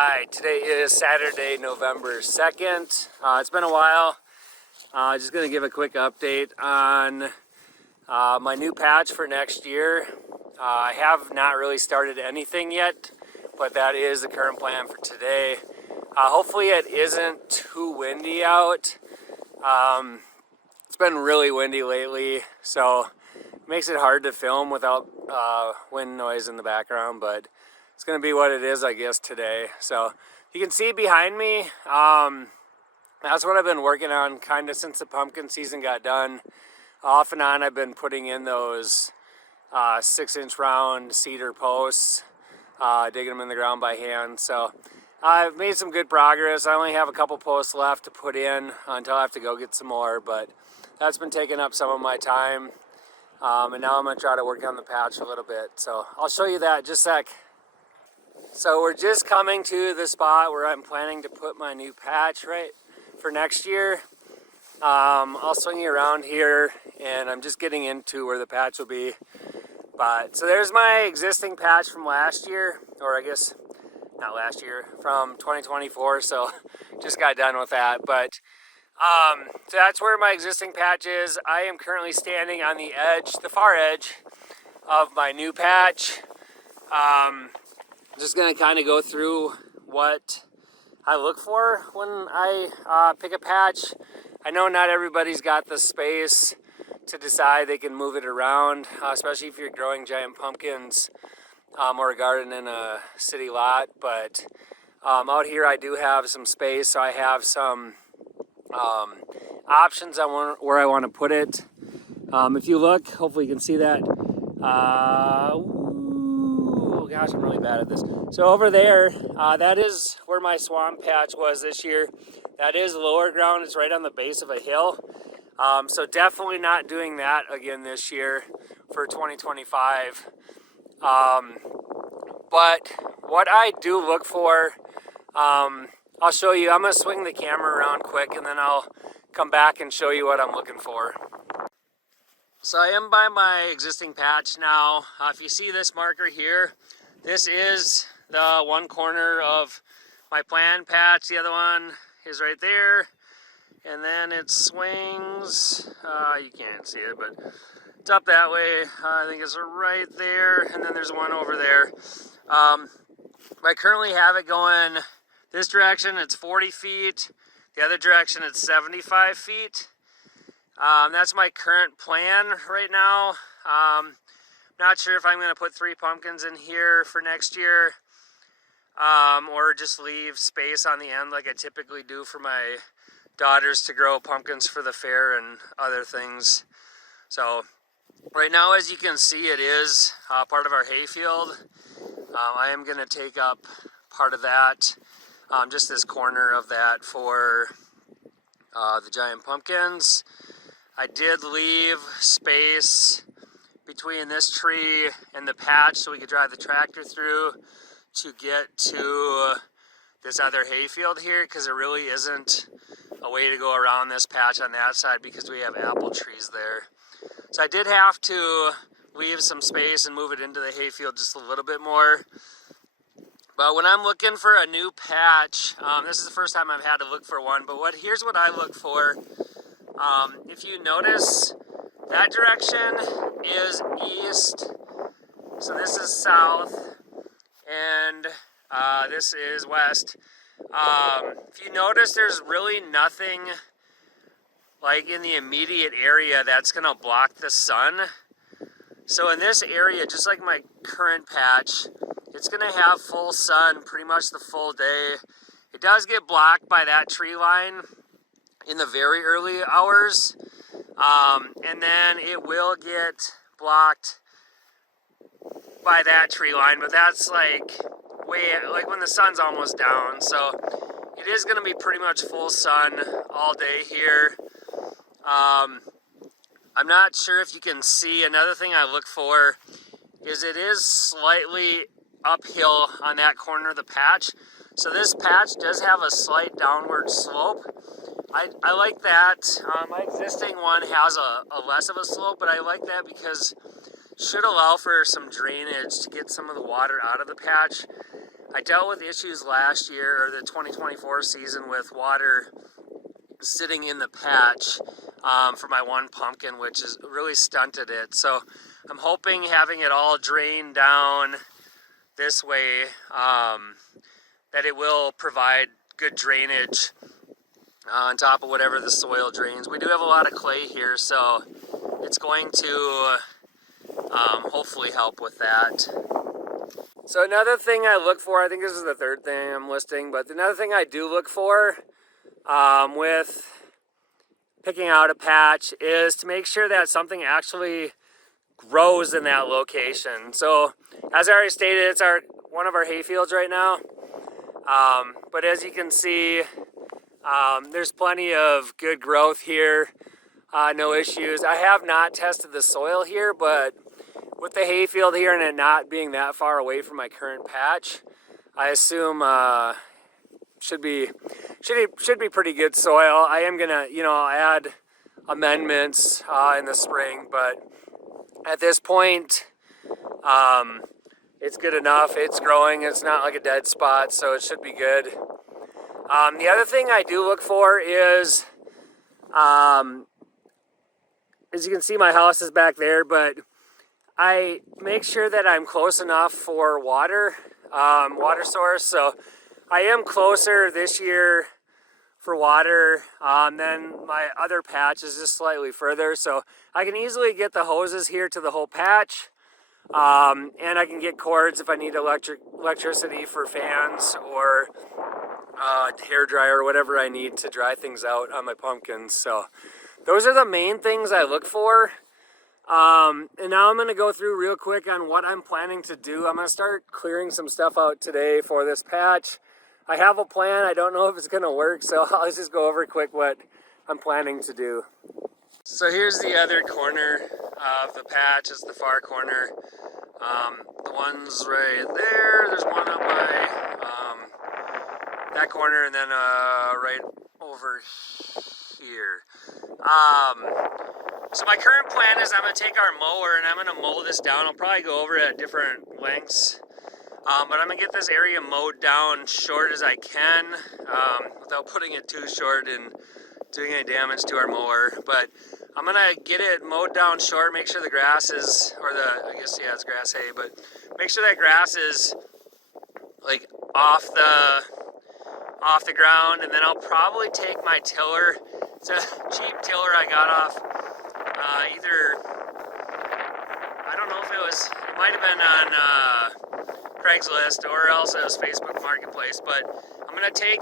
Hi, today is Saturday, November 2nd. It's been a while. Just going to give a quick update on my new patch for next year. I have not really started anything yet, but that is the current plan for today. Hopefully it isn't too windy out. It's been really windy lately, so it makes it hard to film without wind noise in the background, but it's going to be what it is, I guess, today. So you can see behind me, that's what I've been working on kind of since the pumpkin season got done. Off and on, I've been putting in those 6-inch round cedar posts, digging them in the ground by hand. So I've made some good progress. I only have a couple posts left to put in until I have to go get some more, but that's been taking up some of my time. And now I'm going to try to work on the patch a little bit. So I'll show you that in just a sec. So we're just coming to the spot where I'm planning to put my new patch right for next year. I'll swing you around here, and I'm just getting into where the patch will be. But so there's my existing patch from last year, or I guess not last year, from 2024. So just got done with that. But so that's where my existing patch is. I am currently standing on the edge, the far edge of my new patch. Just going to kind of go through what I look for when I pick a patch. I know not everybody's got the space to decide they can move it around, especially if you're growing giant pumpkins or a garden in a city lot. But out here I do have some space, so I have some options on where I want to put it. If you look, hopefully you can see that. Gosh, I'm really bad at this. So over there, that is where my swamp patch was this year. That is lower ground. It's right on the base of a hill. So definitely not doing that again this year for 2025. But what I do look for, I'll show you. I'm going to swing the camera around quick, and then I'll come back and show you what I'm looking for. So I am by my existing patch now. If you see this marker here, this is the one corner of my planned patch. The other one is right there. And then it swings. You can't see it, but it's up that way. I think it's right there. And then there's one over there. I currently have it going this direction. It's 40 feet. The other direction, it's 75 feet. That's my current plan right now. Not sure if I'm going to put 3 pumpkins in here for next year, or just leave space on the end like I typically do for my daughters to grow pumpkins for the fair and other things. So right now, as you can see, it is part of our hayfield. I am going to take up part of that, just this corner of that for the giant pumpkins. I did leave space between this tree and the patch so we could drive the tractor through to get to this other hayfield here, because there really isn't a way to go around this patch on that side because we have apple trees there. So I did have to leave some space and move it into the hayfield just a little bit more. But when I'm looking for a new patch, this is the first time I've had to look for one, but here's what I look for. If you notice, that direction is east, so this is south, and this is west. If you notice, there's really nothing like in the immediate area that's going to block the sun. So in this area, just like my current patch, it's going to have full sun pretty much the full day. It does get blocked by that tree line in the very early hours, and then it will get blocked by that tree line, but that's like when the sun's almost down. So it is going to be pretty much full sun all day here. I'm not sure if you can see. Another thing I look for is it is slightly uphill on that corner of the patch. So this patch does have a slight downward slope. I like that. My existing one has a less of a slope, but I like that because it should allow for some drainage to get some of the water out of the patch. I dealt with issues last year, or the 2024 season, with water sitting in the patch for my one pumpkin, which has really stunted it. So I'm hoping having it all drained down this way, that it will provide good drainage on top of whatever the soil drains. We do have a lot of clay here, so it's going to hopefully help with that. So another thing I look for, I think this is the third thing I'm listing, but another thing I do look for with picking out a patch is to make sure that something actually grows in that location. So as I already stated, it's one of our hay fields right now. But as you can see, there's plenty of good growth here, no issues. I have not tested the soil here, but with the hay field here and it not being that far away from my current patch, I assume should be pretty good soil. I am gonna, add amendments in the spring, but at this point, it's good enough. It's growing. It's not like a dead spot, so it should be good. The other thing I do look for is, as you can see, my house is back there, but I make sure that I'm close enough for water source. So I am closer this year for water than my other patch is just slightly further. So I can easily get the hoses here to the whole patch. And I can get cords if I need electricity for fans or hair dryer or whatever I need to dry things out on my pumpkins. So those are the main things I look for. And now I'm going to go through real quick on what I'm planning to do. I'm going to start clearing some stuff out today for this patch. I have a plan. I don't know if it's going to work, so I'll just go over quick what I'm planning to do. So here's the other corner of the patch. It's the far corner. The one's right there. There's one up by that corner, and then right over here. So my current plan is I'm going to take our mower and I'm going to mow this down. I'll probably go over it at different lengths. But I'm going to get this area mowed down short as I can without putting it too short and doing any damage to our mower. But I'm going to get it mowed down short, make sure the grass is, it's grass hay, but make sure that grass is like off the ground, and then I'll probably take my tiller. It's a cheap tiller I got off I don't know if it might have been on Craigslist or else it was Facebook Marketplace, but I'm going to take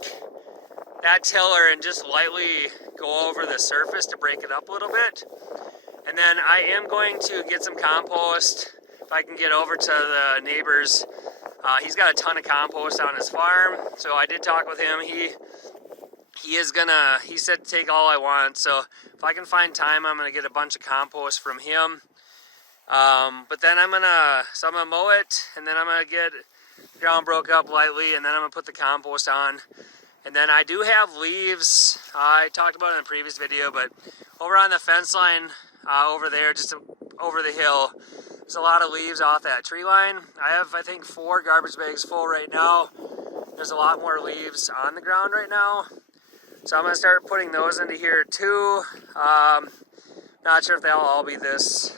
that tiller and just lightly go over the surface to break it up a little bit. And then I am going to get some compost if I can get over to the neighbor's. He's got a ton of compost on his farm, so I did talk with him. He said to take all I want, so if I can find time, I'm gonna get a bunch of compost from him. But then I'm gonna mow it, and then I'm gonna get the ground broke up lightly, and then I'm gonna put the compost on. And then I do have leaves. I talked about it in a previous video, but over on the fence line over there, just over the hill, there's a lot of leaves off that tree line. I have, I think, 4 garbage bags full right now. There's a lot more leaves on the ground right now. So I'm going to start putting those into here too. Not sure if they'll all be this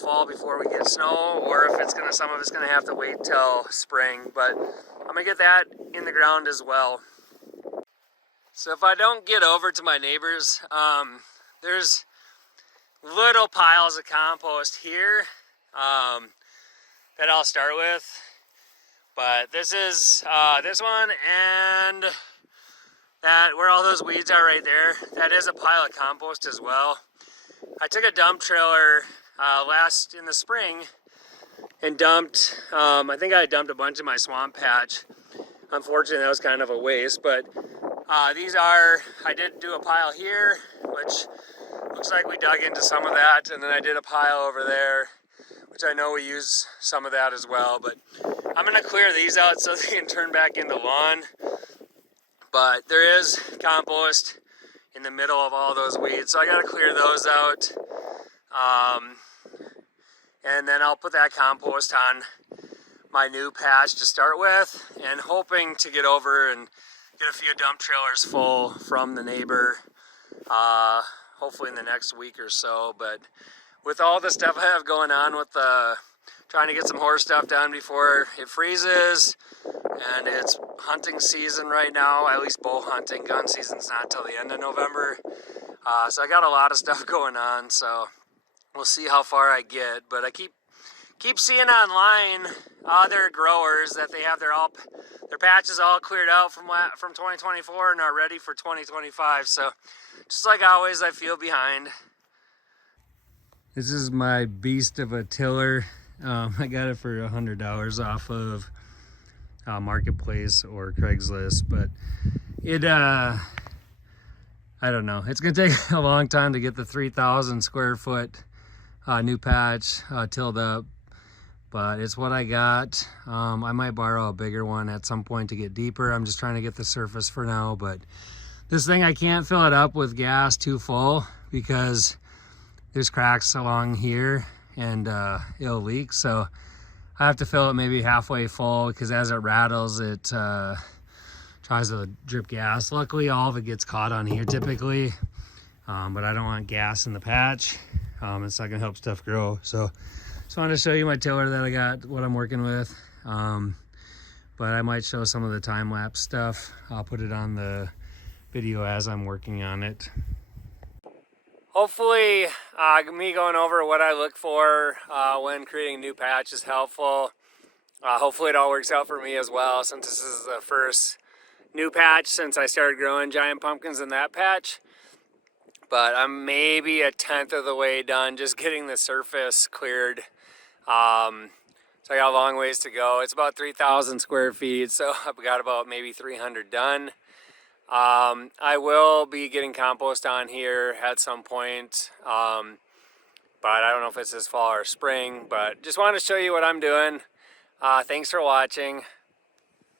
fall before we get snow, or if some of it's going to have to wait till spring. But I'm going to get that in the ground as well. So if I don't get over to my neighbors, there's little piles of compost here that I'll start with. But this is this one, and that where all those weeds are right there, that is a pile of compost as well. I took a dump trailer in the spring and dumped, I think I dumped a bunch in my swamp patch. Unfortunately, that was kind of a waste, but I did do a pile here, which looks like we dug into some of that, and then I did a pile over there, which I know we use some of that as well, but I'm going to clear these out so they can turn back into lawn. But there is compost in the middle of all those weeds, so I got to clear those out. And then I'll put that compost on my new patch to start with, and hoping to get over and get a few dump trailers full from the neighbor, hopefully in the next week or so. But with all the stuff I have going on with trying to get some horse stuff done before it freezes, and it's hunting season right now, at least bow hunting. Gun season's not till the end of November. So I got a lot of stuff going on, so we'll see how far I get. But I keep seeing online other growers that they have their patches all cleared out from 2024 and are ready for 2025. So just like always, I feel behind. This is my beast of a tiller. I got it for $100 off of Marketplace or Craigslist, but it I don't know, it's gonna take a long time to get the 3,000 square foot new patch tilled up, but it's what I got. I might borrow a bigger one at some point to get deeper. I'm just trying to get the surface for now, but this thing, I can't fill it up with gas too full because there's cracks along here and it'll leak. So I have to fill it maybe halfway full, because as it rattles, it tries to drip gas. Luckily, all of it gets caught on here typically, but I don't want gas in the patch. It's not gonna help stuff grow. So just wanted to show you my tiller that I got, what I'm working with. But I might show some of the time-lapse stuff. I'll put it on the video as I'm working on it. Hopefully, me going over what I look for when creating a new patch is helpful. Hopefully it all works out for me as well, since this is the first new patch since I started growing giant pumpkins in that patch. But I'm maybe 1/10 of the way done just getting the surface cleared. So I got a long ways to go. It's about 3,000 square feet, so I've got about maybe 300 done. I will be getting compost on here at some point, but I don't know if it's this fall or spring. But just wanted to show you what I'm doing. Thanks for watching.